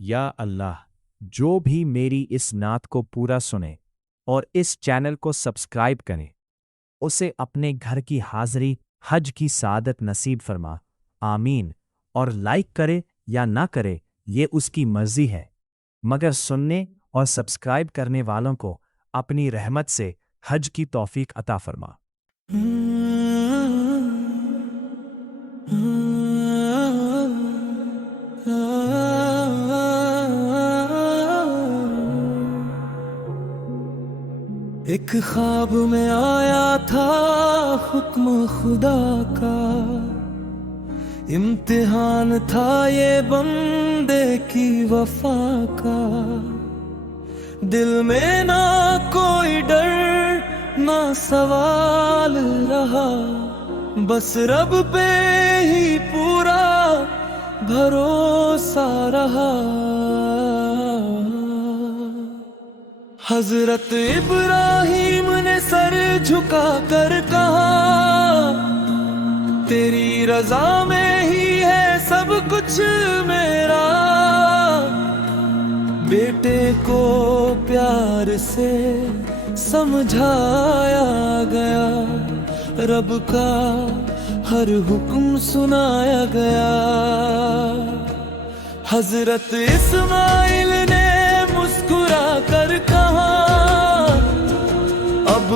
या अल्लाह, जो भी मेरी इस नात को पूरा सुने और इस चैनल को सब्सक्राइब करे, उसे अपने घर की हाज़िरी हज की सादत नसीब फरमा। आमीन। और लाइक करे या ना करे, ये उसकी मर्जी है, मगर सुनने और सब्सक्राइब करने वालों को अपनी रहमत से हज की तौफीक अता फरमा। एक ख्वाब में आया था हुक्म खुदा का, इम्तिहान था ये बंदे की वफा का। दिल में ना कोई डर ना सवाल रहा, बस रब पे ही पूरा भरोसा रहा। हजरत इब्राहिम ने सर झुका कर कहा, तेरी रजा में ही है सब कुछ मेरा। बेटे को प्यार से समझाया गया, रब का हर हुक्म सुनाया गया। हजरत इस्माइल ने मुस्कुरा कर कहा, अब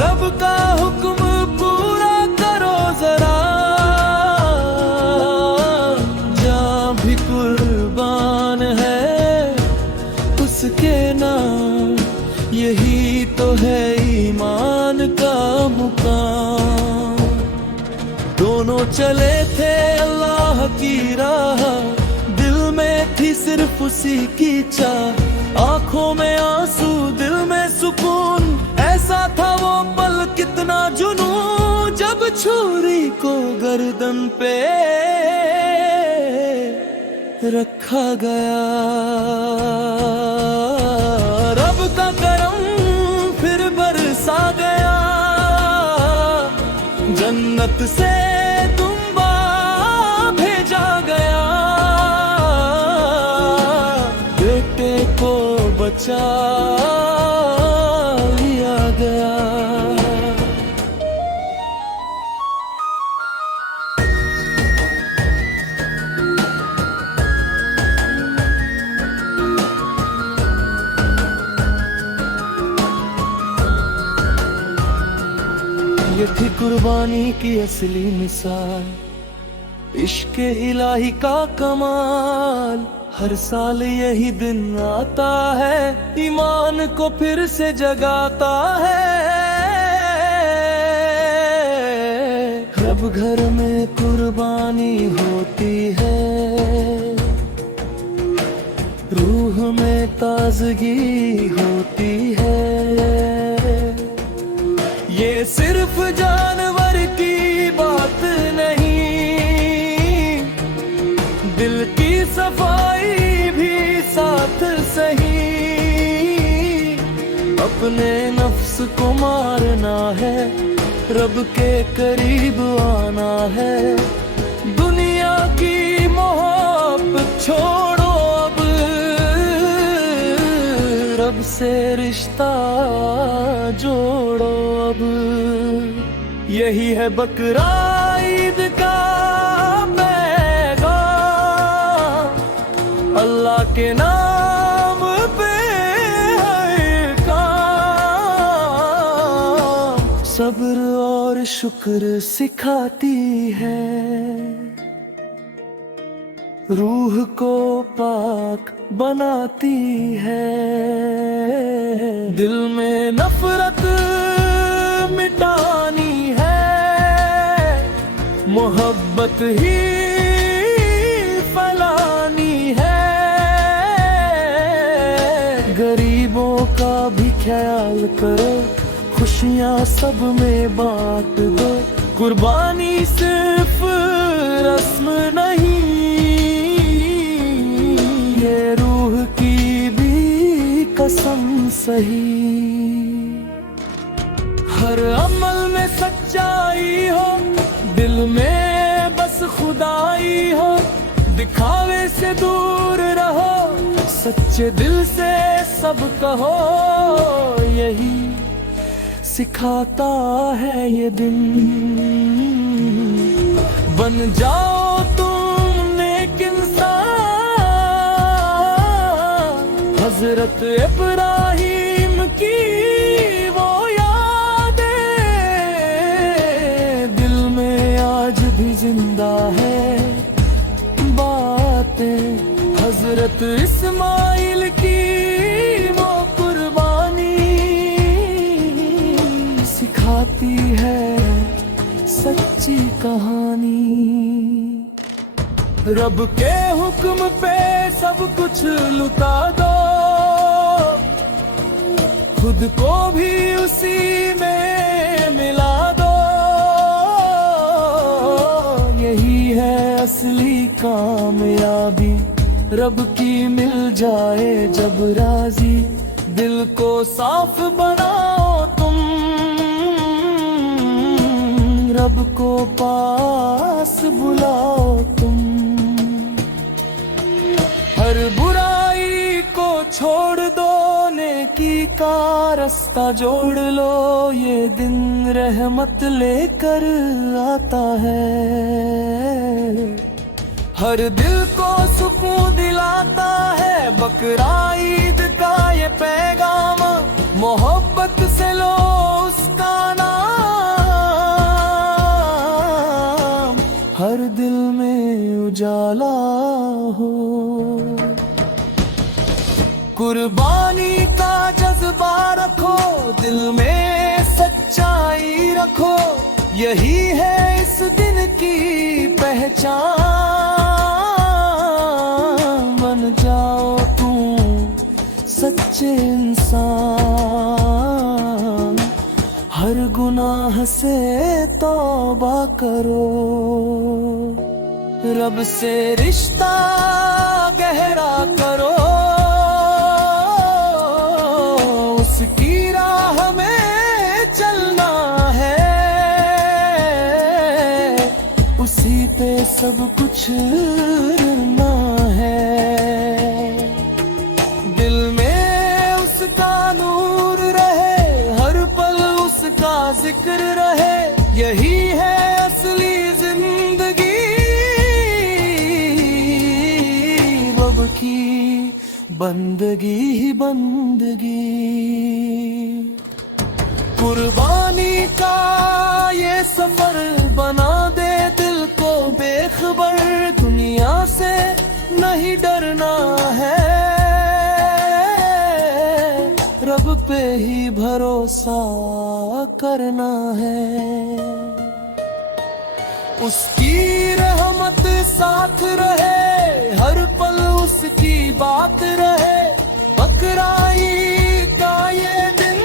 रब का हुक्म पूरा करो जरा। जान भी कुर्बान है उसके नाम, यही तो है ईमान का मुकाम। दोनों चले थे अल्लाह की राह, दिल में थी सिर्फ उसी की चाह। आंखों में आंसू दिल में सुकून, ऐसा था वो पल कितना जुनून। जब छुरी को गर्दन पे रखा गया, रब का करम फिर बरसा गया। जन्नत से दुम्बा भेजा गया, बेटे को बचा लिया गया। ये थी कुर्बानी की असली मिसाल, इश्क इलाही का कमाल। हर साल यही दिन आता है, ईमान को फिर से जगाता है। रब घर में कुर्बानी होती है, रूह में ताजगी होती है। ये सिर्फ जानवर की बात नहीं, दिल की सफाई भी साथ सही। अपने नफ्स को मारना है, रब के करीब आना है। दुनिया की मोहब्बत छोड़ो अब, रब से रिश्ता जोड़ो अब। यही है बकरा ईद का पैगाम, अल्लाह के नाम पे है काम। सब्र और शुक्र सिखाती है, रूह को पाक बनाती है। दिल में नफरत मिटानी है, मोहब्बत ही फैलानी है। गरीबों का भी ख्याल करो, खुशियाँ सब में बांट दो। कुर्बानी सिर्फ रस्म नहीं, ये रूह की भी कसम सही। हर अमल में सच्चाई हो, दिल में बस खुदाई हो। दिखावे से दूर रहो, सच्चे दिल से सब कहो, यही सिखाता है ये दिन। बन जाओ तुम नेक इंसान, हजरत इब्राहिम की वो यादें दिल में आज भी जिंदा है बातें। हजरत इस्माइल की वो कुर्बानी सिखाती है सच्ची कहानी। रब के हुक्म पे सब कुछ लुटा दो, खुद को भी उसी में मिला दो। यही है असली कामयाबी, रब की मिल जाए जब राजी। दिल को साफ बनाओ तुम, रब को पास बुलाओ तुम। हर बुराई को छोड़ दो, नेकी का रास्ता जोड़ लो। ये दिन रहमत लेकर आता है, हर दिल को सुकून दिलाता है। बकरा ईद का ये पैगाम, मोहब्बत से लो उसका नाम। हर दिल में उजाला हो, कुर्बानी का जज्बा रखो, दिल में सच्चाई रखो। यही है इस दिन की पहचान। बन जाओ तुम सच्चे इंसान, हर गुनाह से तौबा करो। रब से रिश्ता गहरा करो, उसकी राह में चलना है। उसी पे सब कुछ रहना है। दिल में उसका नूर रहे, हर पल उसका जिक्र रहे। यही है असली जिंदगी, रब की बंदगी ही बंदगी। कुर्बानी का ये सफर बना दे दिल को बेखबर। दुनिया से नहीं डरना है, रब पे ही भरोसा करना है। उसकी रहमत साथ रहे, हर पल उसकी बात रहे। बकरा ईद का ये दिन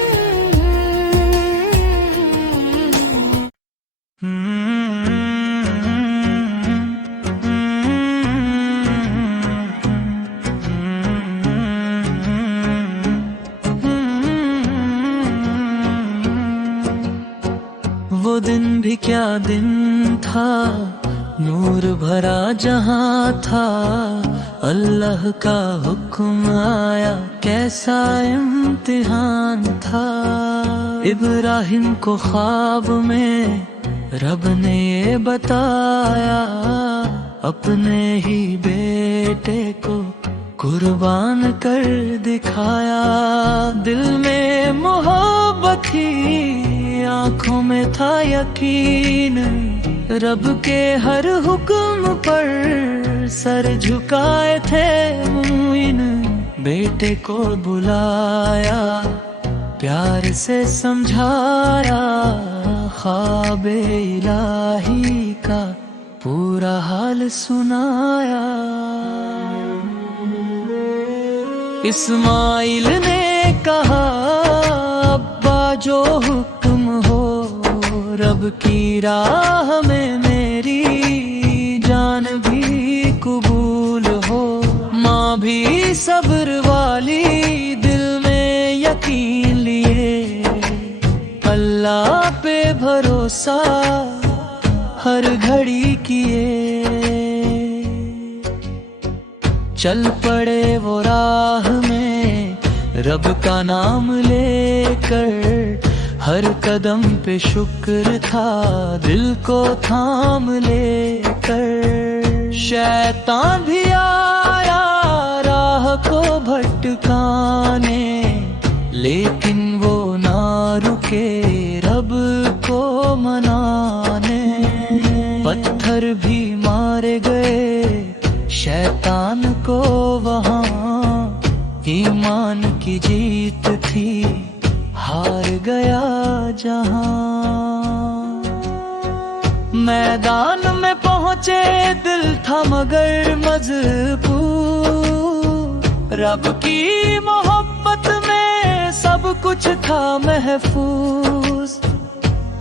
वो दिन भी क्या दिन था, नूर भरा जहां था। अल्लाह का हुक्म आया, कैसा इम्तिहान था। इब्राहिम को ख्वाब में रब ने ये बताया, अपने ही बेटे को कुर्बान कर दिखाया। दिल में मोहब्बत थी, आंखों में था यकीन। रब के हर हुक्म पर सर झुकाए थे मुइन। बेटे को बुलाया, प्यार से समझाया, ख्वाब इलाही का पूरा हाल सुनाया। इस्माइल ने कहा, अब्बा जो हुक्म हो, रब की राह में मेरी जान भी कबूल हो। माँ भी सब्र वाली, दिल में यकीन लिए। अल्लाह पे भरोसा हर घड़ी किए। चल पड़े वो राह रब का नाम लेकर हर कदम पे शुक्र था, दिल को थाम लेकर। शैतान भी आया राह को भटकाने, लेकिन वो ना रुके रब को मनाने। पत्थर भी मारे गए शैतान को वहाँ, ईमान की जीत थी हार गया जहां। मैदान में पहुंचे दिल था मगर मजबूर, रब की मोहब्बत में सब कुछ था महफूज।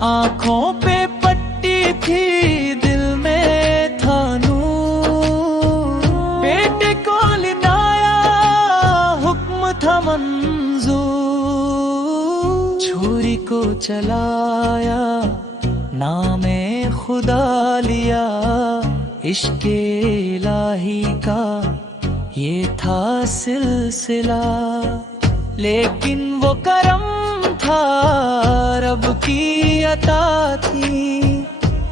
आंखों पे पट्टी थी दिल में था नूर, बेटे को लिनाया हुक्म था मंजूर। छुरी को चलाया नामे खुदा लिया, इश्क़े इलाही का ये था सिलसिला। लेकिन वो करम था रब की अता थी,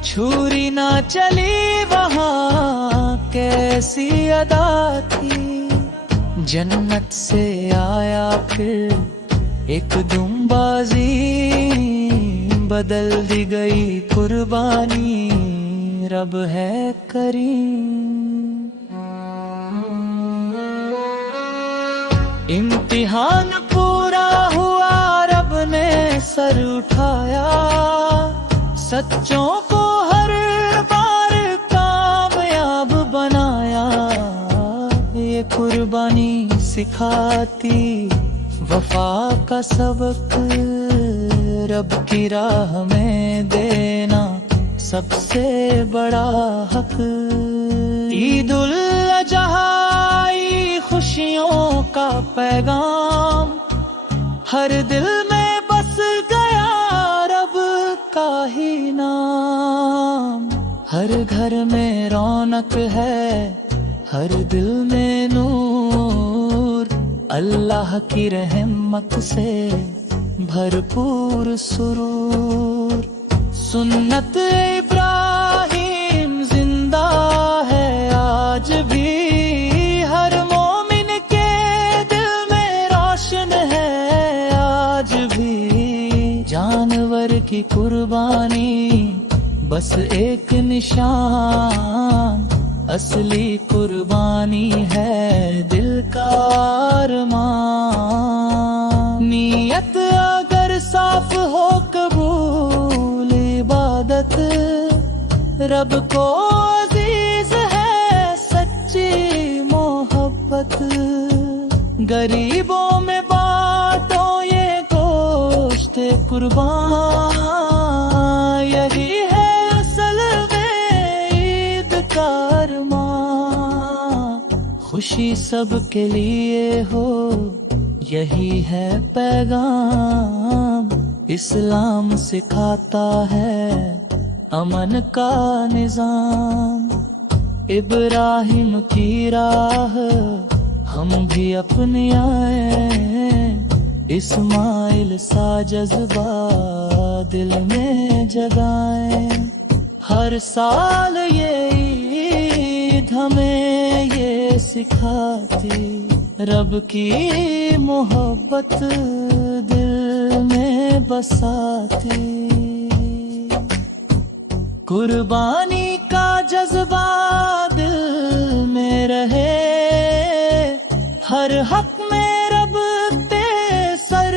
छुरी ना चली वहाँ कैसी अदा थी। जन्नत से आया फिर एक दुम्बाजी, बदल दी गई कुर्बानी, रब है करीम। इम्तिहान पूरा हुआ रब ने सर उठाया, सच्चों को हर बार कामयाब बनाया। ये कुर्बानी सिखाती वफा का सबक, रब की राह में देना सबसे बड़ा हक। ईद उल अज़हा खुशियों का पैगाम, हर दिल में बस गया रब का ही नाम। हर घर में रौनक है, हर दिल में नूर, अल्लाह की रहमत से भरपूर सुरूर। सुन्नत इब्राहिम जिंदा है आज भी, हर मोमिन के दिल में रोशन है आज भी। जानवर की कुर्बानी बस एक निशान, असली कुर्बानी है दिल का अरमान। नियत अगर साफ हो कबूल इबादत, रब को अजीज है सच्ची मोहब्बत। गरीबों में बांटो ये गोश्त कुर्बान, यही है असल में ईद का अरमान। खुशी सबके लिए हो यही है पैगाम, इस्लाम सिखाता है अमन का निजाम। इब्राहिम की राह हम भी अपनाए, इस्माइल सा जज्बा दिल में जगाए। हर साल ये ईद हमें ये सिखाती, रब की मोहब्बत दिल में बसाती। कुर्बानी का जज्बा दिल में रहे, हर हक में रब पे सर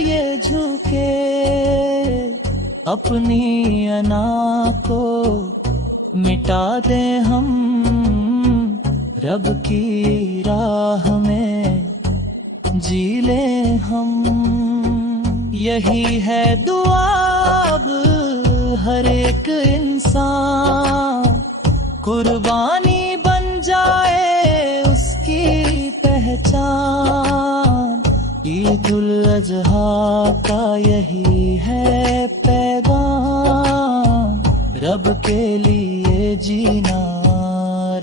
ये झुके। अपनी अना को मिटा दे हम, रब की राह में जी ले हम। यही है दुआ अब हर एक इंसान, कुर्बानी बन जाए उसकी पहचान। ईद उल अज़हा का यही है पैगाम, रब के लिए जीना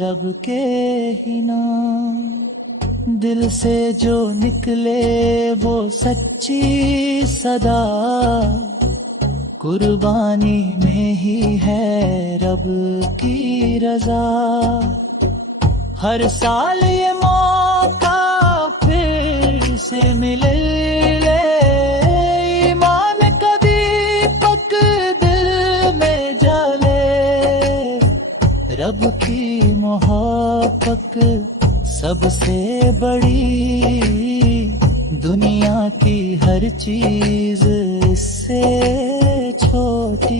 रब के ही नाम। दिल से जो निकले वो सच्ची सदा, कुर्बानी में ही है रब की रजा। हर साल ये मौका फिर से मिले, ईमान का दीपक दिल में जले। रब की मोहब्बत सबसे बड़ी, दुनिया की हर चीज इससे छोटी।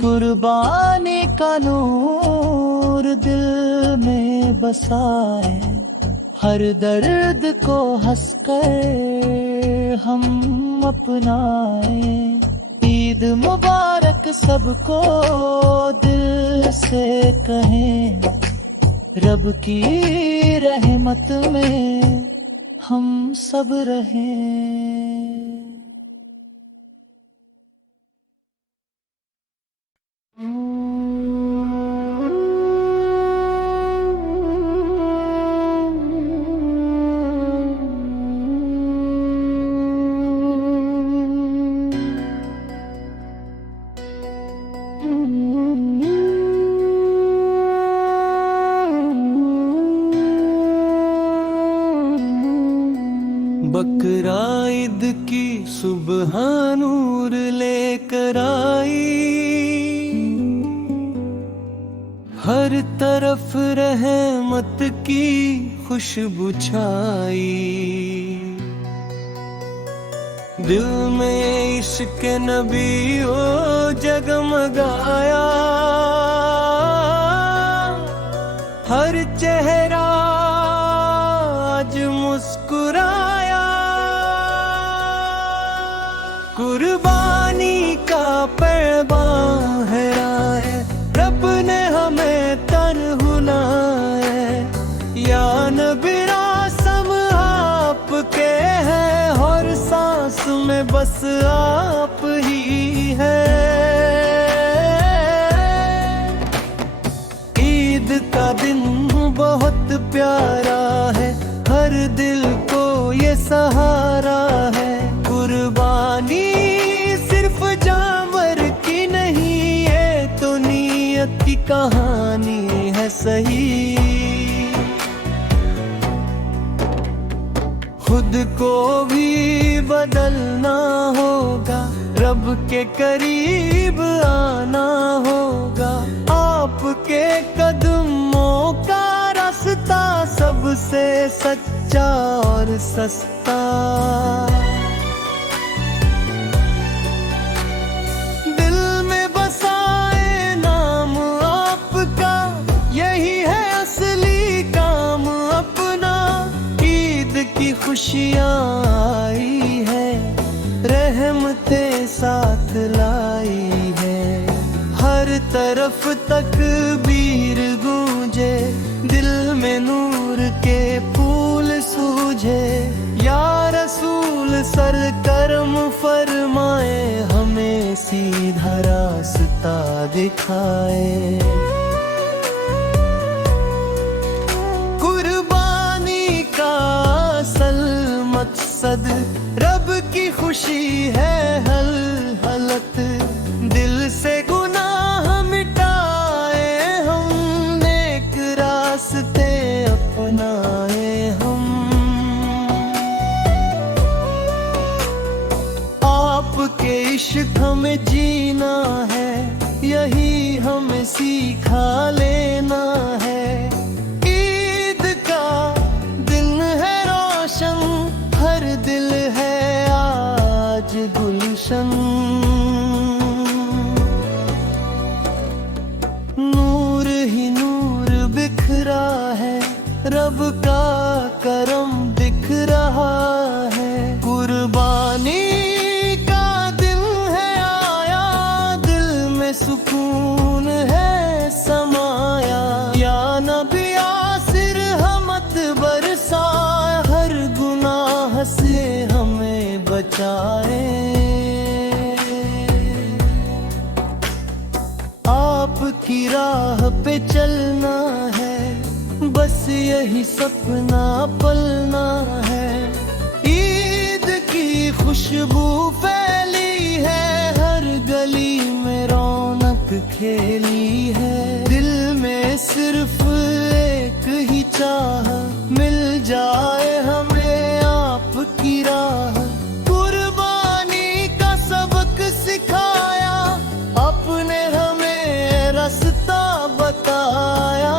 कुर्बानी का नूर दिल में बसाए, हर दर्द को हंसकर हम अपनाए। ईद मुबारक सबको दिल से कहें, रब की रहमत में हम सब रहें। बकरा ईद की सुबह नूर लेकर आई, हर तरफ रहमत की खुशबू छाई। दिल में इश्क नबी ओ जगमगाया, हर चेहरा आज मुस्कुराया। कुर्बानी का पैगाम है राहे, रब ने हमें तरहुलाए। या नबी रासम आपके है, हर सांस में बस आप ही है। ईद का दिन बहुत प्यारा है, हर दिल को ये सहारा है। कुर्बानी सिर्फ जानवर की नहीं, ये तो नीयत की कहानी है सही। खुद को भी बदलना होगा, रब के करीब आना होगा। आपके कदमों का रास्ता सबसे सच्चा और सस्ता। दिल में बसाए नाम आपका, यही है असली काम अपना। ईद की खुशियाँ आई है, रहमतें साथ लाई है। हर तरफ तकबीर गूंजे, दिल में नूर के फूल सूझे। या रसूल सर करम फरमाए, हमें सीधा रास्ता दिखाए। कुर्बानी का असल मकसद रब की खुशी है। हल हलत दिल से गुनाह मिटाए, हम नेक रास्ते अपनाए। हम आपके इश्क हमें जीना है, यही हमें सीखा लेना है। ईद का दिन है रोशन, हर दिल है आज गुलशन। नूर ही नूर बिखरा है, रब का करम दिख रहा है। कुर्बानी का दिन है आया, दिल में सुकून है समाया। या नबी आसिर हमत बरसा, हर गुनाह से हमें बचाए। आपकी राह पे चलना है, बस बस यही सपना पलना है। ईद की खुशबू फैली है, हर गली में रौनक खेली है। दिल में सिर्फ एक ही चाह, मिल जाए हमें आपकी राह। कुर्बानी का सबक सिखाया, अपने हमें रास्ता बताया।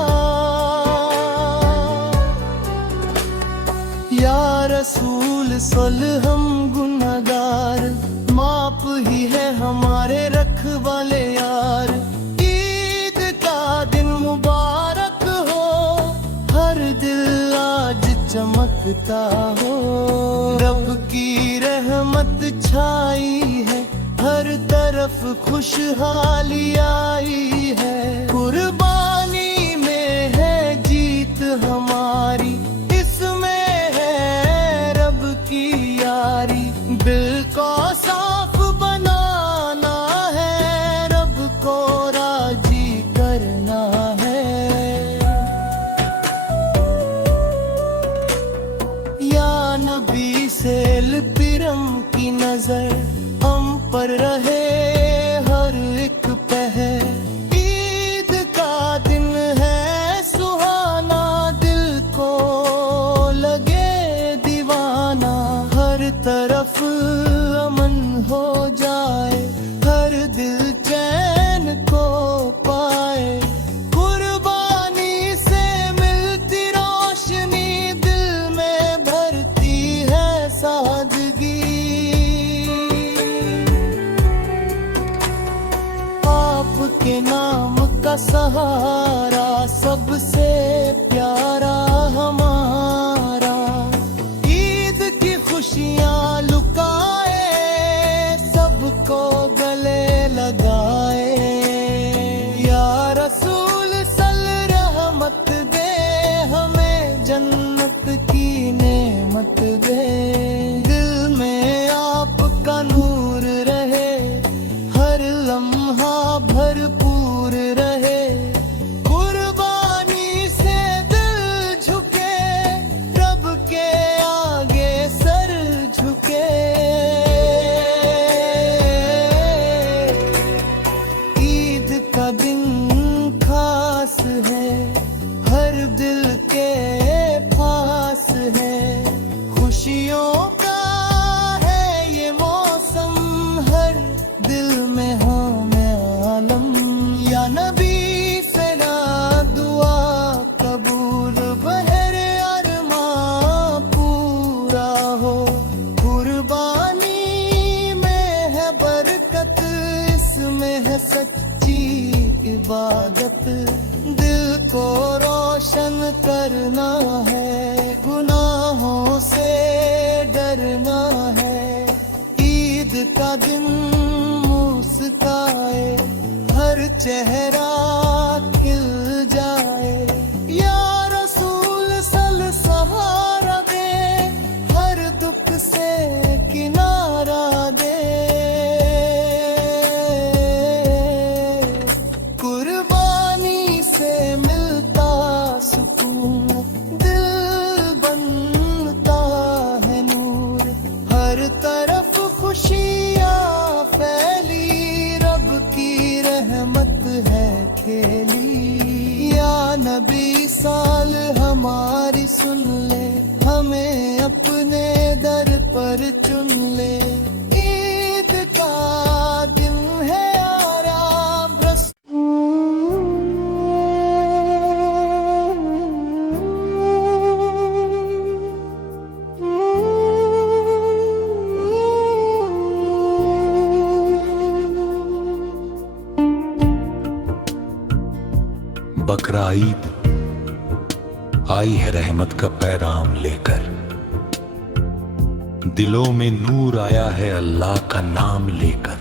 या रसूल सल्लल्लाहु हम गुनहगार, माप ही है हमारे रखवाले यार। ईद का दिन मुबारक हो, हर दिल आज चमकता हो। रब की रहमत छाई है, हर तरफ खुशहाली आई है। कुर्बानी में है जीत हमारी, इसमें है रब की यारी। दिल को साफ बनाना है, रब को राजी करना है। या नबी से पिरम की नजर हम पर रहे हर एक पहर। ईद का दिन है सुहाना, दिल को लगे दीवाना। हर तरफ अमन हो जाए, हर दिल चैन को पाए। कुर्बानी से मिलती रोशनी, दिल में भरती है सादगी। आपके नाम का सहारा सबसे प्यारा हमारा। ईद की खुशियाँ लुकाए, सबको गले लगाए। या रसूल सल्लल्लाहु रहमत दे, हमें जन्नत की नेमत दे। दिल में आपका नूर रहे, हर लम्हा भरपूर रहे। कुर्बानी से दिल झुके, रब के आगे सर झुके। ईद का दिन खास है, हर दिल के पास है। खुशियों का है ये मौसम, हर दिल में हमें आलम। या नबी से ना दुआ कबूल, बहर अरमां पूरा हो। कुर्बानी में है बरकत, इसमें है सच्ची इबादत। दिल को रोशन करना है, गुनाहों से डरना है। ईद का दिन मुस्काए, हर चेहरा खिल जाए। या रसूल सल सहारा दे, हर दुख से किनारा दे। कुर्बानी से मिलता सुकून, दिल बनता है नूर। हर तरफ खुशियाँ फैली, रब की रहमत है खेली। या नबी साल हमारी सुन ले, हमें अपने दर पर चुन ले। ईद का दिन है आराम रस। बकरा ईद आई है रहमत का पैगाम लेकर। दिलों में नूर आया है अल्लाह का नाम लेकर।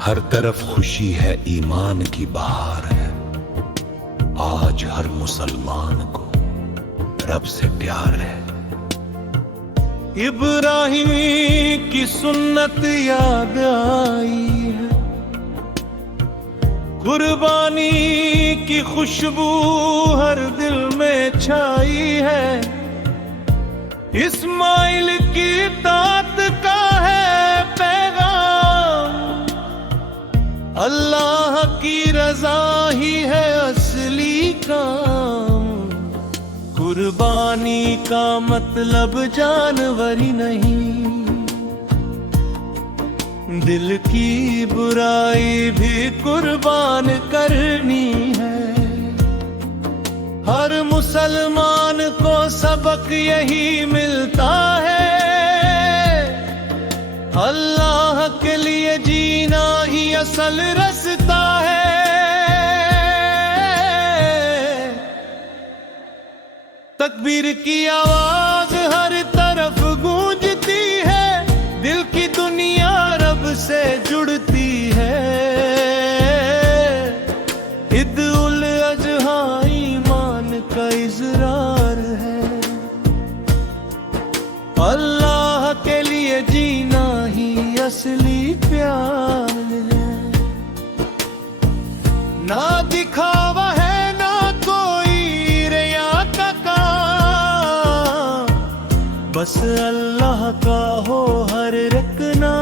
हर तरफ खुशी है, ईमान की बहार है। आज हर मुसलमान को रब से प्यार है। इब्राहिम की सुन्नत याद आई है, कुर्बानी की खुशबू हर दिल में छाई है, इस्माइल की तात का है पैगाम। अल्लाह की रजा ही है असली काम। कुर्बानी का मतलब जानवरी नहीं, दिल की बुराई भी कुर्बान करनी है। हर मुसलमान को सबक यही मिलता है, अल्लाह के लिए जीना ही असल रास्ता है। तकबीर की आवाज हर तरफ गूंजती है, दिल की दुनिया रब से जुड़ती है। ईद उल अजहा ईमान का इजरार है, अल्लाह के लिए जीना ही असली प्यार है। ना दिखावा है ना कोई रिया का काम, बस अल्लाह का हो हर रखना।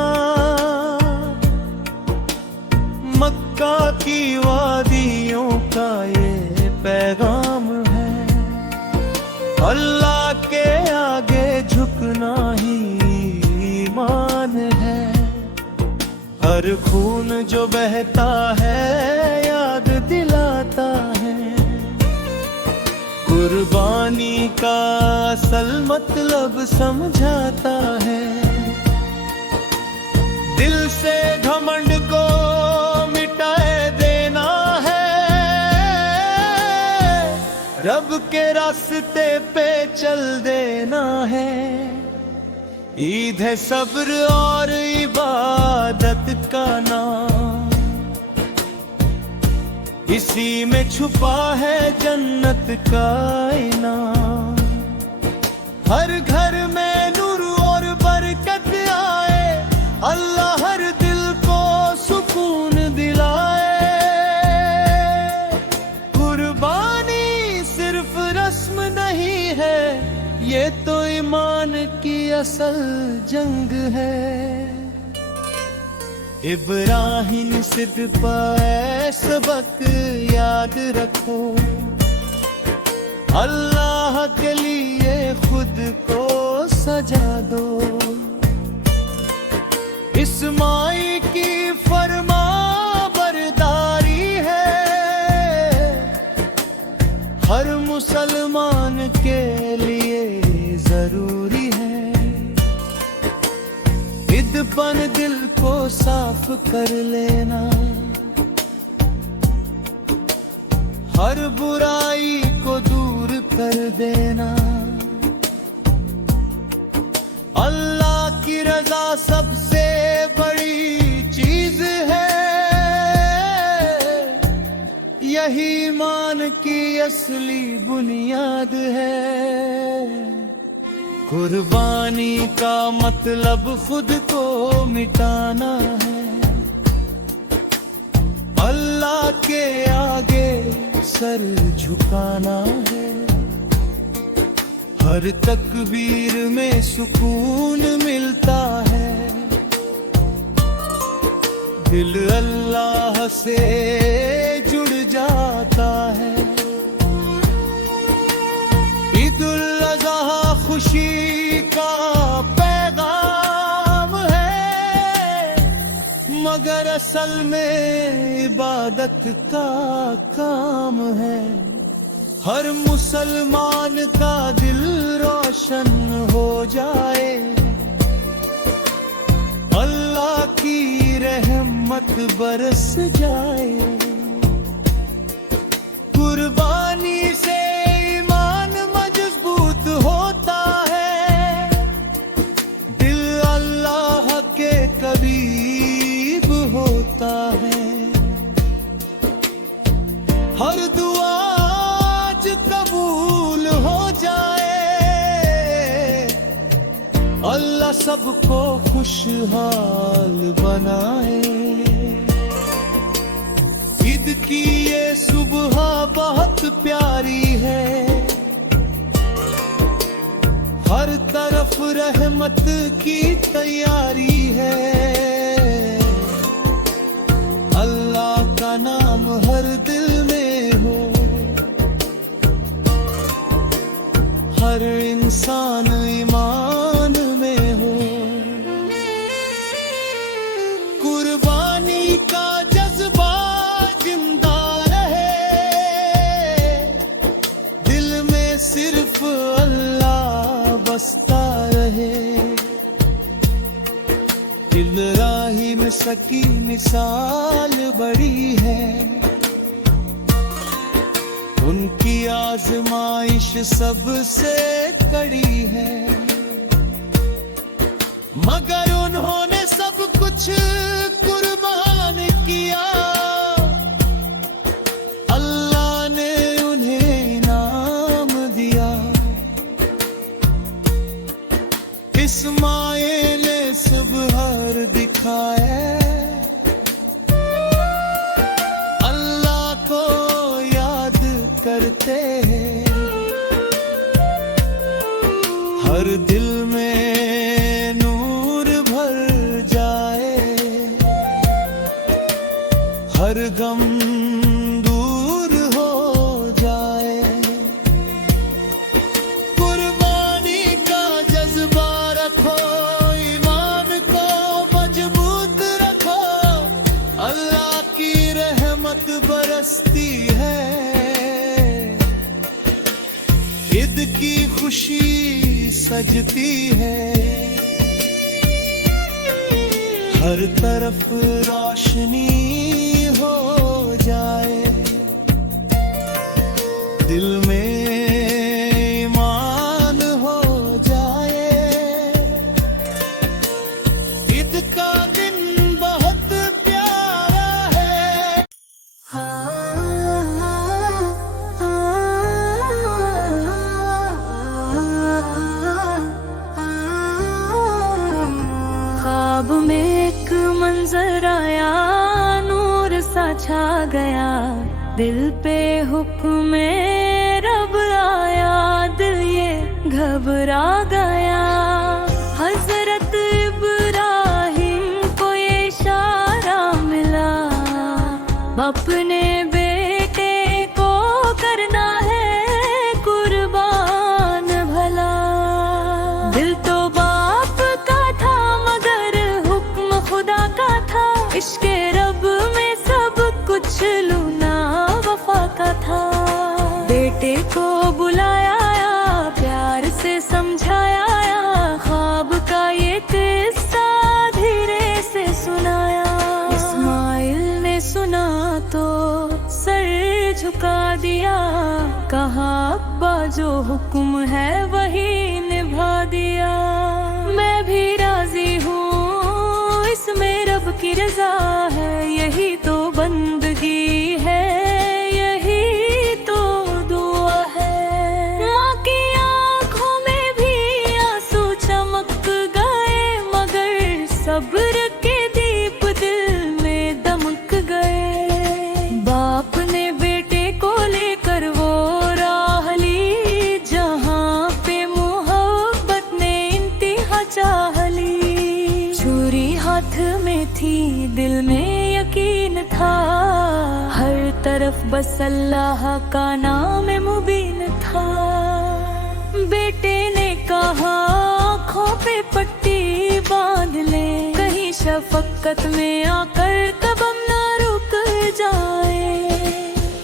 मक्का की वादियों का ये पैगाम है, अल्लाह के आगे झुकना ही ईमान है। हर खून जो बहता है याद दिलाता है, कुर्बानी का असल मतलब समझाता है। दिल से घमंड को मिटाए देना है, रब के रास्ते पे चल देना है। ईद है सब्र और इबादत का नाम, इसी में छुपा है जन्नत का इनाम। हर घर में नूर और बरकत आए, अल्लाह हर दिल को सुकून दिलाए। कुर्बानी सिर्फ रस्म नहीं है, ये तो ईमान की असल जंग है। इब्राहिम सिद्ध पाए सबक याद रखो, अल्लाह के लिए खुद को सजा दो। इस्माइल की फरमा बरदारी है, हर मुसलमान के लिए जरूरी है। ईदपन दिल को साफ कर लेना, हर बुराई को दूर कर देना। अल्लाह की रजा सबसे बड़ी चीज है, यही ईमान की असली बुनियाद है। कुर्बानी का मतलब खुद को मिटाना है, अल्लाह के आगे सर झुकाना है। हर तकबीर में सुकून मिलता है, दिल अल्लाह से जुड़ जाता है। ईद उल अज़हा खुशी का पैगाम है, मगर असल में इबादत का काम है। हर मुसलमान का दिल रोशन हो जाए, अल्लाह की रहमत बरस जाए। कुर्बानी से ईमान मजबूत होता है, दिल अल्लाह के करीब होता है। हर दुआ आज कबूल हो जाए, अल्लाह सबको खुशहाल बनाए। ईद ईद की ये सुबह बहुत प्यारी है, हर तरफ रहमत की तैयारी है। अल्लाह का नाम हर दिल में हो, हर इंसान ईमान में हो। कुर्बानी का जज्बा जिंदा रहे, दिल में सिर्फ अल्लाह बसता रहे। इब्राहिम सकी मिसाल बड़ी है, उनकी आजमाइश सबसे कड़ी है, मगर उन्होंने सब कुछ कुर्बान किया। अल्लाह ने उन्हें इनाम दिया। इस्माइल ने सुबह दिखाया, अल्लाह को याद करते हैं, हर दिल में नूर भर जाए, हर गम दूर हो जाए। कुर्बानी का जज्बा रखो, ईमान को मजबूत रखो, अल्लाह की रहमत बरसती है। ईद की खुशी सजती है, हर तरफ रोशनी हो जाए, दिल में ईमान हो जाए। ईद का दिन बहुत प्यारा है। ख्वाब में एक मंजर आया, नूर सा छा गया, दिल पे हुक्म रब आया, दिल ये घबरा गया। हजरत इब्राहिम को ये इशारा मिला, अपने बेटे को करना है कुर्बान भला। दिल तो बाप का था मगर हुक्म खुदा का था, इश्क़े रब में सब कुछ लूना वफा का था। बेटे को बुलाया, प्यार से समझाया, ख्वाब का ये किस्सा धीरे से सुनाया। इस्माइल ने सुना तो सर झुका दिया, कहा अब्बा जो हुक्म है वही निभा दिया। मैं भी राजी हूँ, इसमें रब की रजा है, यही तो बंदगी है, यही तो दुआ है। माँ की आँखों में भी आंसू चमक गए, मगर सब्र के दीप दिल में दमक गए। बाप ने बेटे को लेकर वो राह ली, जहाँ पे मोहब्बत ने इंतहा चाह ली। छुरी हाथ में थी, दिल में यकीन था, हर तरफ बस अल्लाह का नाम मुबीन था। बेटे ने कहा आँखों पे पट्टी बांध ले, कहीं शफकत में आकर कदम ना रुक जाए।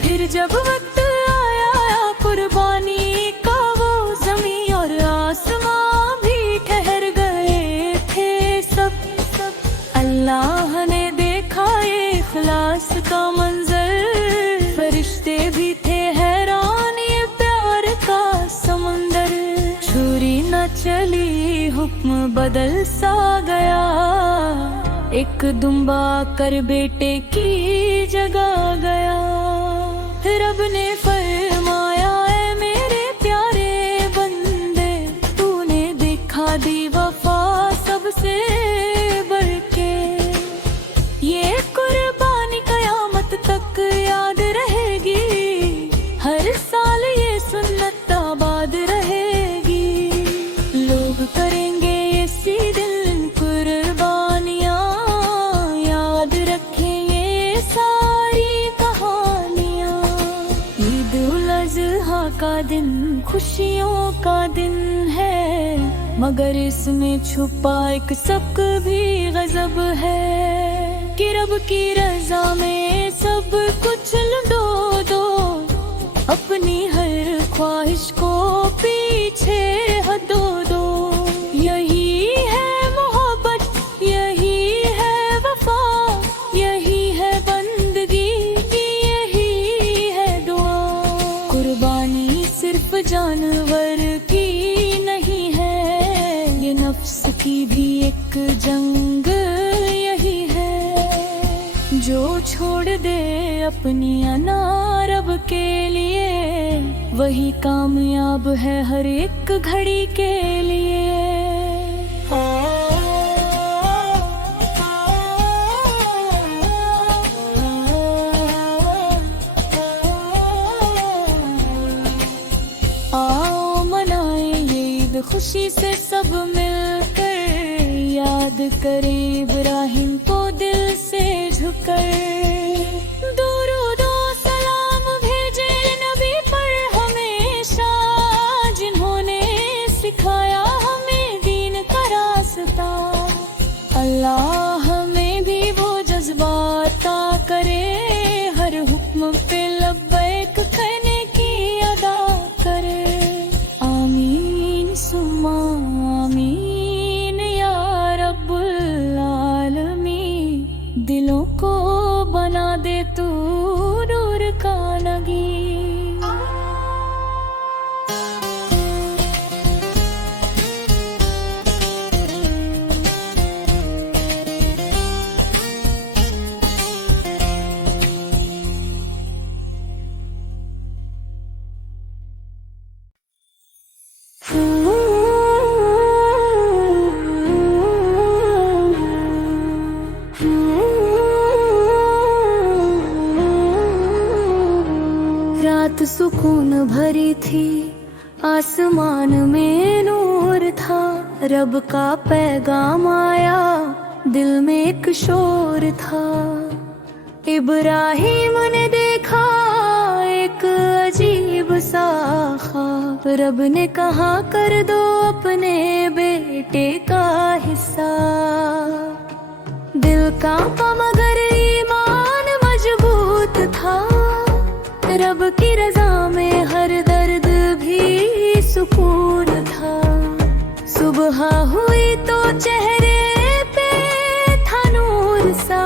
फिर जब वक्त आया कुर्बानी का, वो ज़मीं और आसमां भी ठहर गए थे सब। अल्लाह ने देखा ये इखलास का मंजर, फरिश्ते भी थे हैरान, ये प्यार का समंदर। छुरी न चली, हुक्म बदल सा गया, एक दुम्बा कर बेटे की जगह गया। रब ने फरमाया ऐ मेरे प्यारे बंदे, तूने दिखा दी वफा सबसे बढ़ के। ये कुर्बानी कयामत तक या मगर इसमें छुपा एक सबक भी गजब है कि रब की रजा में सब कुछ लुटो दो, अपनी हर ख्वाहिश को पीछे हटो दो। यही है मोहब्बत, यही है वफा, यही है बंदगी, यही है दुआ। कुर्बानी सिर्फ जानवर की नहीं है, ये नफ्स की भी एक जंग यही है। जो छोड़ दे अपनी अना रब के लिए, वही कामयाब है हर एक घड़ी के लिए। आओ मनाए ये ईद खुशी से सब मिलकर, याद करें इब्राहिम को दिल से झुककर। दुरूद और सलाम भेजे नबी पर हमेशा, जिन्होंने सिखाया हमें दीन का रास्ता। अल्लाह हमें भी वो जज्बात अता करे, हर हुक्म पे लब्बैक कहने की अदा करे। आमीन सुम्मा आमीन या रब्बुल आलमीन। दिलों को बना दे तू नूर का नगी। रात सुकून भरी थी, आसमान में नूर था। रब का पैगाम आया, दिल में एक शोर था। इब्राहिम ने देखा एक अजीब सा ख्वाब। रब ने कहा कर दो अपने बेटे का हिस्सा। दिल कांपा मगर ईमान मजबूत था। रब की रजा में हर दर्द भी सुकून था। सुबह हुई तो चेहरे पे था नूर सा,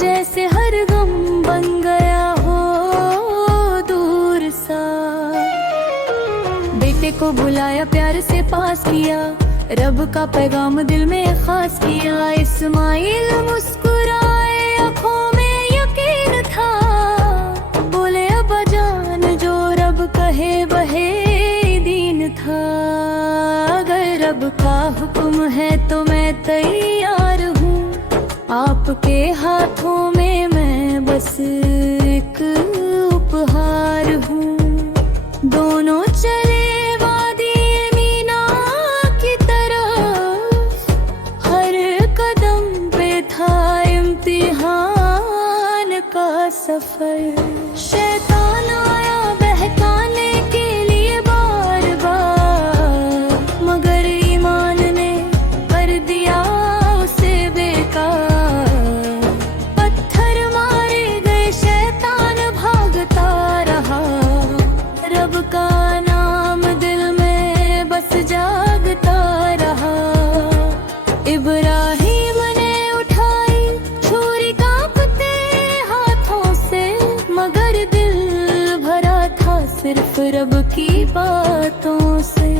जैसे हर गम बन गया हो दूर सा। बेटे को बुलाया प्यार से पास किया, रब का पैगाम दिल में खास किया। इस्माइल मुस्कुराए, आँखों में यकीन था। बोले अब्बा जान जो रब कहे वहे दीन था। अगर रब का हुक्म है तो मैं तैयार हूँ, आपके हाथों में मैं बस एक उपहार हूँ। दोनों चले वादी मीना की तरफ, हर कदम पे था इम्तिहान का सफर। शैतान आया बहकाने के लिए बार बार, मगर ईमान ने कर दिया उसे बेकार। पत्थर मारे गए, शैतान भागता रहा। रब का नाम दिल में बस जागता रहा। इब्राहिम ने उठाई छुरी कांपते हाथों से, मगर दिल भरा था सिर्फ रब की बातों से।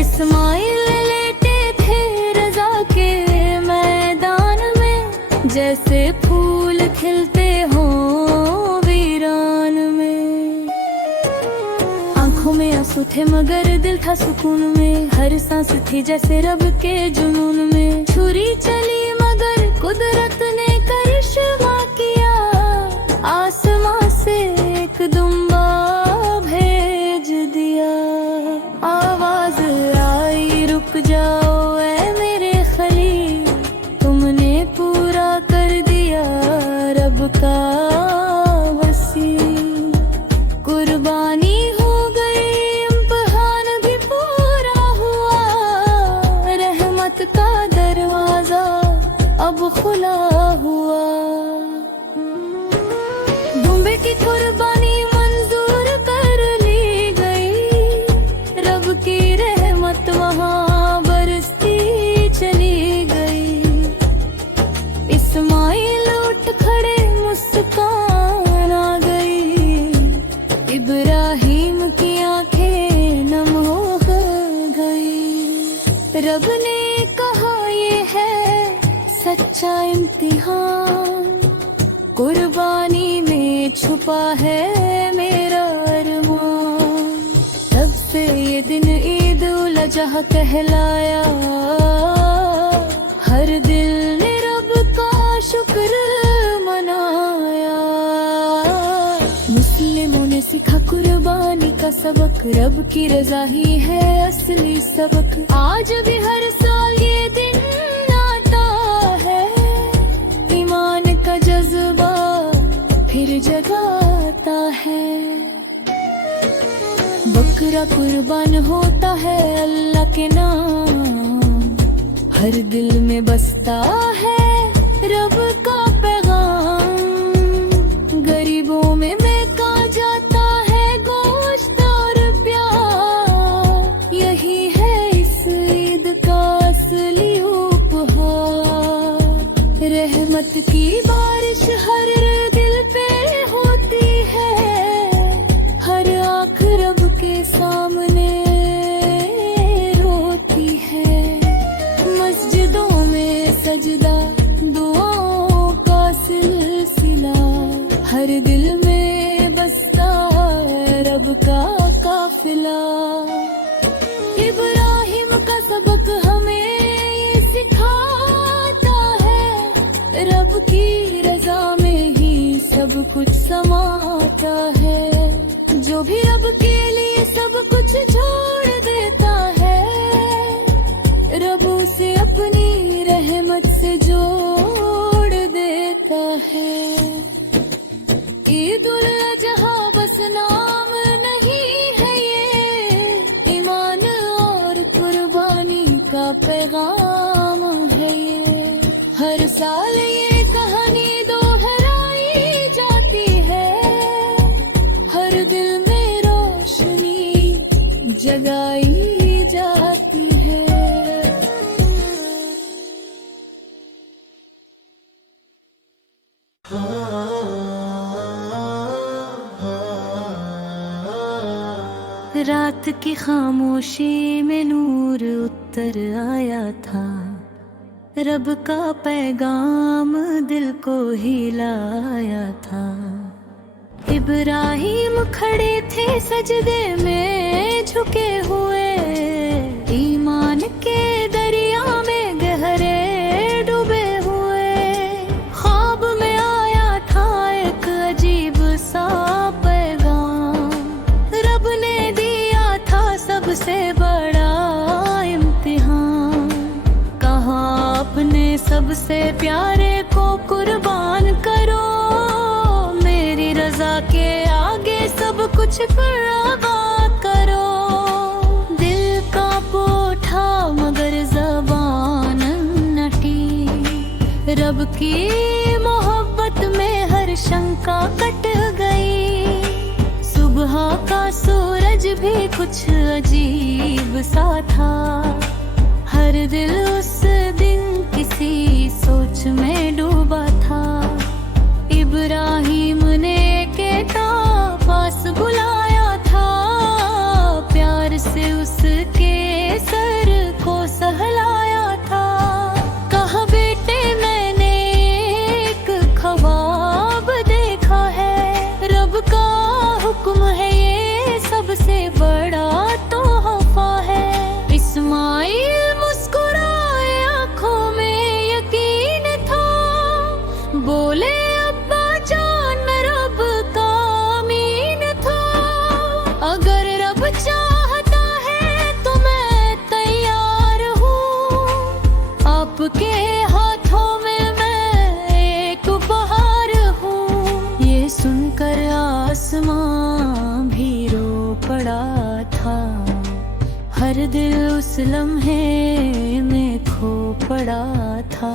इस्माइल लेटे थे रजा के मैदान में, जैसे फूल खिलते हों वीरान में। आंखों में आंसू थे मगर दिल था सुकून में। हर सांस थी जैसे रब के जुनून में। छुरी चली मगर कुदरत ने करिश्मा किया। आसमां से एक दुम्बा भेज दिया। आवाज आई रुक जाओ ऐ मेरे खलील, तुमने पूरा कर दिया रब का वसील। कुर्बानी हो गई, इम्तिहान भी पूरा हुआ। रब ने कहा ये है सच्चा इम्तिहान, कुर्बानी में छुपा है मेरा अरमान। तब से ये दिन ईद उल अज़हा कहलाया, हर दिल ने रब का शुक्र मनाया। मुस्लिमों ने सीखा कुर्बानी का सबक, रब की रज़ा ही है असली सबक। आज भी हर साल ये दिन आता है, ईमान का जज्बा फिर जगाता है। बकरा कुर्बान होता है अल्लाह के नाम, हर दिल में बसता है रब का पैगाम। गरीबों में महका जाता है गोश्त और प्यार, यही है इस ईद का असली उपहार। रहमत की बारिश हर दिल पे होती है, हर आँख रब के सामने रोती है। मस्जिदों में सजदा दुआओं का सिलसिला, हर दिल में बसता है रब का काफिला। इब्राहिम का सबक हमें ये सिखाता है, रब की रजा में ही सब कुछ समाता है। जो भी रब के लिए सब कुछ छोड़ देता है, रब उसे अपनी रहमत से जोड़ देता है। ईद उल अज़हा बस नाम नहीं है ये, ईमान और कुर्बानी का पैगाम है ये। हर साल ये कहानी दोहराई जाती है, हर दिल में रोशनी जगाई जाती है। रात की खामोशी में नूर उतर आया था, रब का पैगाम दिल को हिलाया था। इब्राहिम खड़े थे सजदे में झुके हुए, ईमान के दरिया में गहरे डूबे हुए। ख्वाब में आया था एक अजीब सा पैगाम, रब ने दिया था सबसे बड़ा इम्तिहान। कहा अपने सबसे प्यारे को कुर्बान करो, मेरी रजा के आगे सब कुछ कुर्बान करो। दिल का पोठा मगर ज़बान नटी, रब की मोहब्बत में हर शंका कट गई। सुबह का सूरज भी कुछ अजीब सा था, हर दिल उस दिन किसी सोच में डूबा था। इब्राहिम ने केता पास बुलाया था, प्यार से उसके सर को सहलाया था। कहा बेटे मैंने एक ख्वाब देखा है, रब का हुक्म है ये सबसे बड़ा तोहफा है। इस्माइल मुस्कुराए, आंखों में यकीन था, बोले अब्बा जान मैं रब का अमीन था। अगर रब चाहता है तो मैं तैयार हूँ, आपके हाथों में मैं एक उपहार हूँ। ये सुनकर आसमां भी रो पड़ा था, हर दिल उस लम्हे में खो पड़ा था।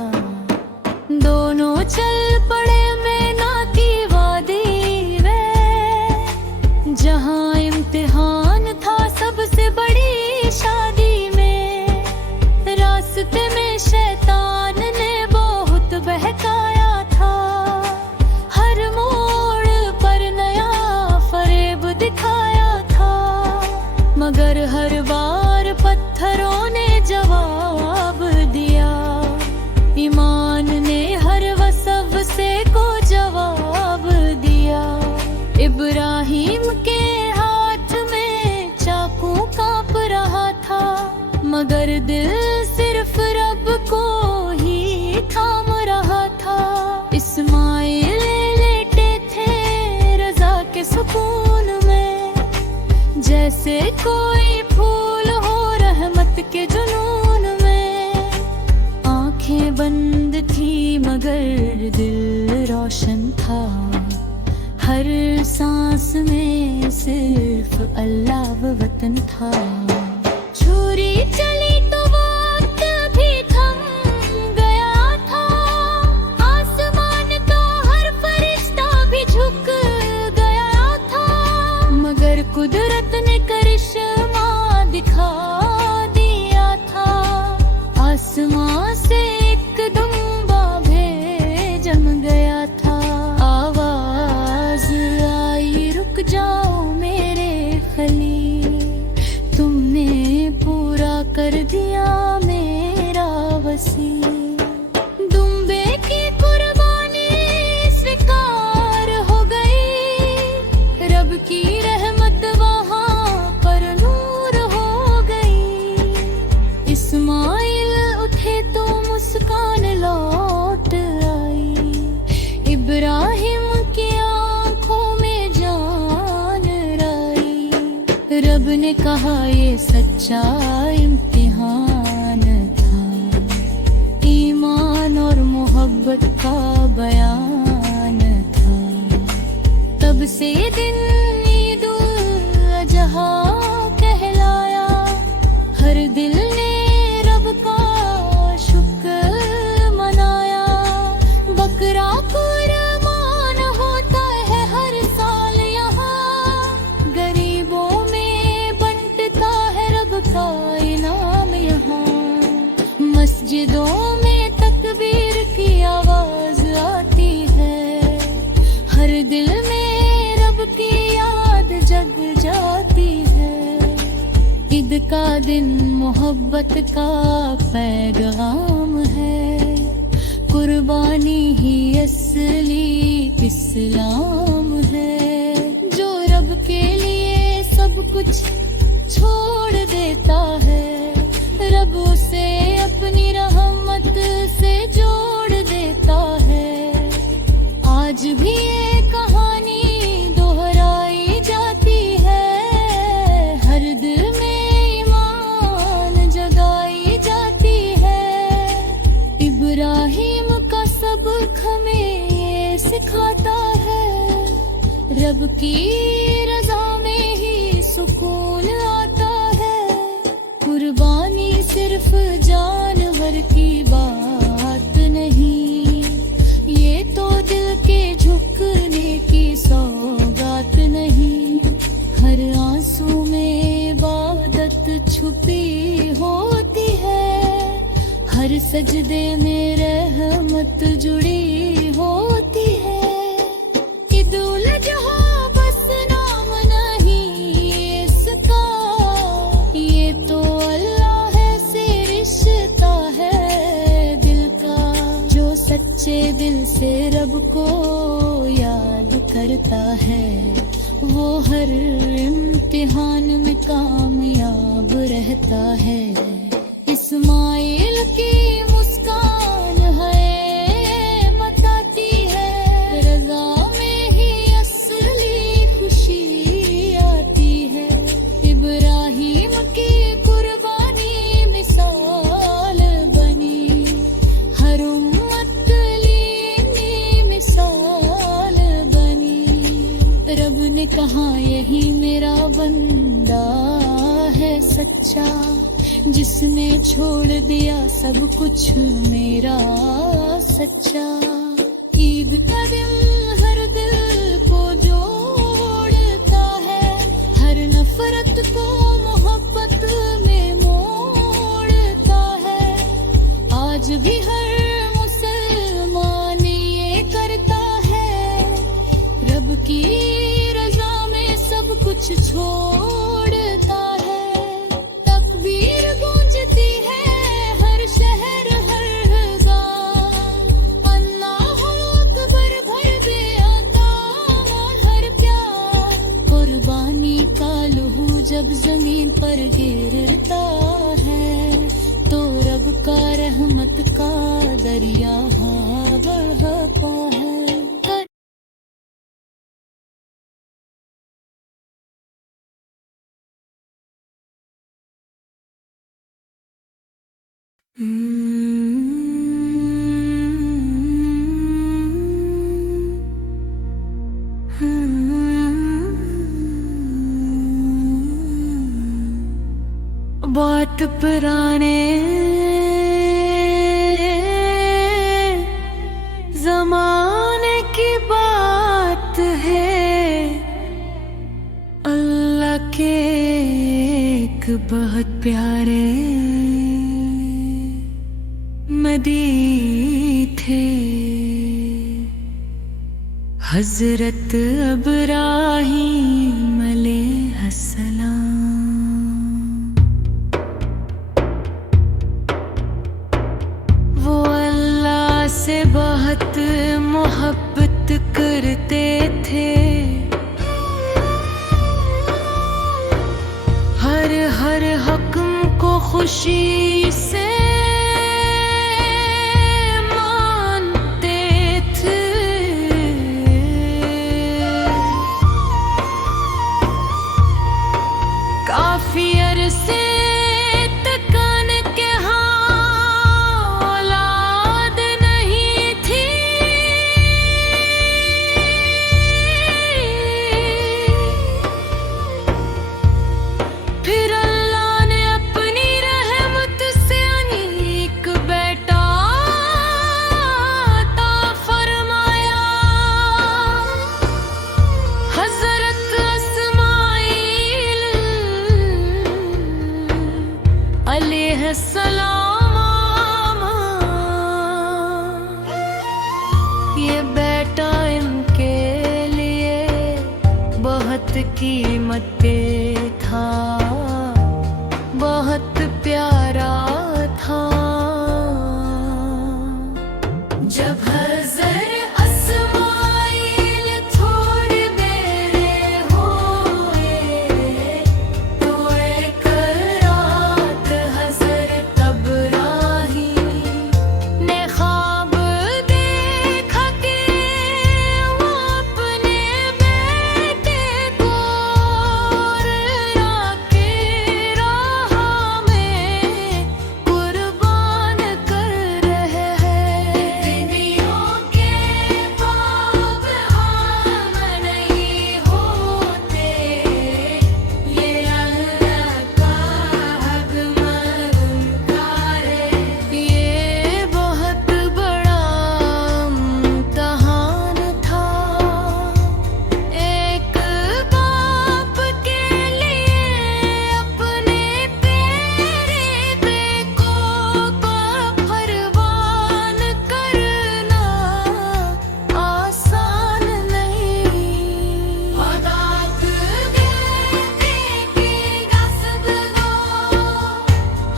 दोनों चल पड़े मैना की वादी में, जहाँ इम्तिहान था सबसे बड़ी शादी में। रास्ते में शैतान ने बहुत बहकाया था, हर मोड़ पर नया फरेब दिखाया था। मगर हर बार पत्थरों ने जवाब हर दिल सिर्फ रब को ही थाम रहा था। इस्माइल लेटे थे रजा के सुकून में, जैसे कोई फूल हो रहमत के जुनून में। आंखें बंद थी मगर दिल रोशन था, हर सांस में सिर्फ अल्लाह व वतन था। छुरी चली तो वक्त भी थम गया था, आसमान का हर फरिश्ता भी झुक गया था। मगर कुदरत ने करिश्मा दिखा दिया था, आसमां से एक दुम्बा भी जम गया था। आवाज आई रुक जाओ मेरे खलील, तुमने पूरा कर दिया मेरा वसील। दुम्बे की कुर्बानी स्वीकार हो गई, रब की रहमत वहाँ पर नूर हो गई। इस्माइल उठे तो मुस्कान लौट आई, इब्राहिम की आंखों में जान आई। रब ने कहा ये सच्चा इम्तिहान था, ईमान और मोहब्बत का बयान था। तब से दिन ईद-उल अजहा कहलाया, हर दिल ने रब का शुक्र मनाया। बकरा कुर्बान होता है हर साल यहाँ, गरीबों में बंटता है रब का इनाम यहाँ। मस्जिदों में तकबीर की आवाज आती है, हर दिल में रब की याद जग जाती है। ईद का दिन मोहब्बत का पैगाम है, कुर्बानी ही असली इस्लाम है। जो रब के लिए सब कुछ छोड़ देता है, रब उसे अपनी रहमत से जोड़ देता है। आज भी ये कहानी दोहराई जाती है, हर दिल में ईमान जगाई जाती है। इब्राहिम का सबक हमें ये सिखाता है, रब की रजा में ही सुकून आता है। कुर्बानी सिर्फ जानवर की बात नहीं, ये तो दिल के झुकने की सौगात नहीं। हर आंसू में इबादत छुपी होती है, हर सजदे में रहमत जुड़ी होती है। ईद-उल अजहा बस नाम नहीं इसका, ये तो अल्लाह से रिश्ता है दिल का। जो सच्चे दिल से रब को याद करता है, वो हर इम्तिहान में कामयाब रहता है। इस्माइल की मुस्कान है बताती है, रज़ा में ही असली खुशी आती है। इब्राहिम की कुर्बानी मिसाल बनी, हर उम्मत लिए मिसाल बनी। रब ने कहा यही मेरा बंदा है सच्चा, जिसने छोड़ दिया सब कुछ मेरा सच्चा। ईद का दिन हर दिल को जोड़ता है, हर नफरत को मोहब्बत में मोड़ता है। आज भी हर मुसलमान ये करता है, रब की रजा में सब कुछ छोड़ता है। तकबीर गूंजती है हर शहर हर गाँव, अल्लाह अकबर भर दे अता हर प्यार। कुर्बानी का लहू जब जमीन पर गिरता है, दरिया हाँ बहता है। बहुत पुराने जमाने की बात है, अल्लाह के एक बहुत प्यारे नबी थे, हजरत इब्राहीम अलैहिस्सलाम। वो अल्लाह से बहुत मोहब्बत करते थे, हर हुक्म को खुशी से मानते थे। काफी अरसे तक उनके हाँ औलाद नहीं थी, फिर अल्लाह ने अपनी रहमत से एक बेटा अता फरमाया, हजरत इस्माइल अलैहिस्सलाम। ये बेटा इनके लिए बहुत कीमत पे था, बहुत प्यारा था। जब हज़रत इस्माइल थोड़े मेरे हुए, तो एक रात हज़रत इब्राहीम ने ख्वाब देखा कि वो अपने बेटे को अल्लाह की राह में कुर्बान कर रहे हैं। इतनियों के ख्वाब आम नहीं होते, ये अल्लाह का हुक्म है। ये बहुत बड़ा इम्तिहान था, एक बाप के लिए अपने प्यारे को कुर्बान करना आसान नहीं। औलाद बेटे की कसम दो,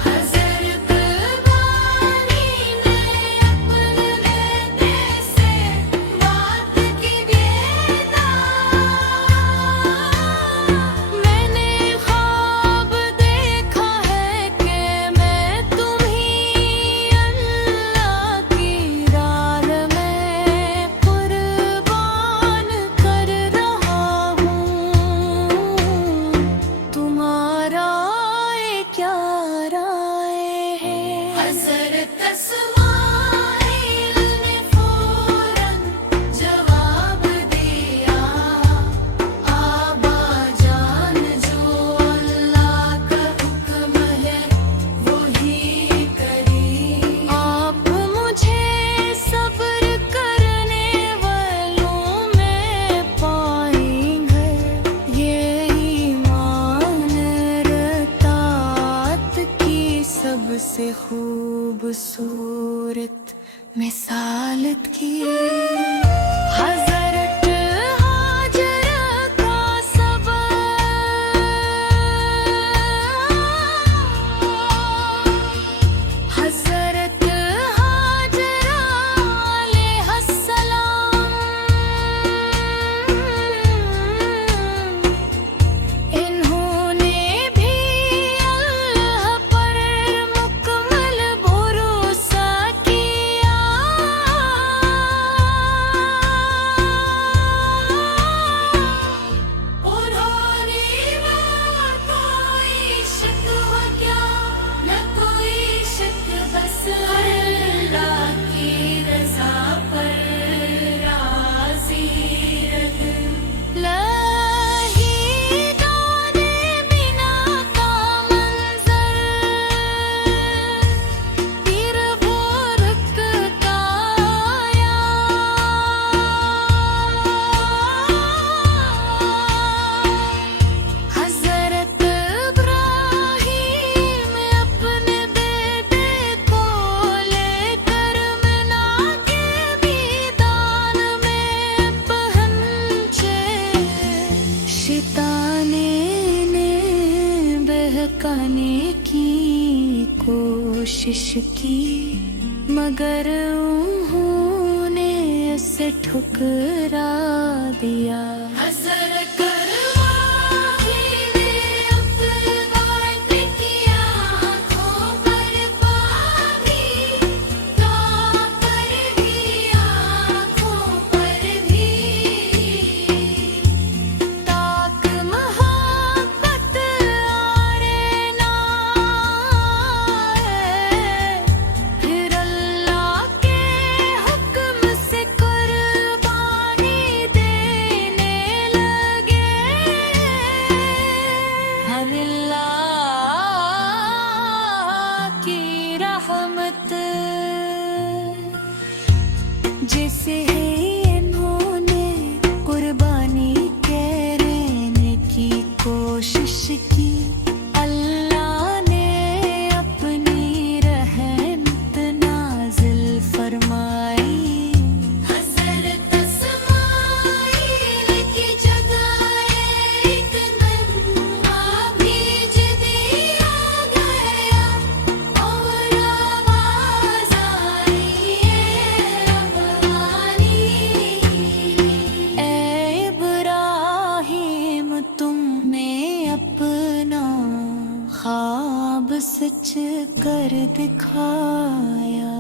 हज़रत बानी ने अपने बेटे से बात की बेटा, मैंने ख्वाब देखा है कि मैं तुम्हीं अल्लाह की राह में कुर्बान कर रहा हूँ, तुम्हारा क्या राय है? हज़रत इस्माइल ने फौरन जवाब दिया, आबा जान जो अल्लाह का हुक्म है वही करी। आप मुझे सब्र करने वालों में पाएंगे, ये ईमान रतात की सबसे खूबसूरत मिसालत की। हज़रत हाजरा का हज़रत हाजरा अलैहिस्सलाम, इन्होंने भी अल्लाह पर मुकम्मल भरोसा किया। कोशिश की, मगर उन्होंने उसे ठुकरा दिया। जिसे इन्होंने कुर्बानी के रहने की कोशिश की, अल्लाह ने अपनी रहमत नाज़िल फरमाई। हज़रत इस्माईल की जगह एक नन्हा बीज दिया गया और आवाज़ आई तुमने अपना ख्वाब सच कर दिखाया।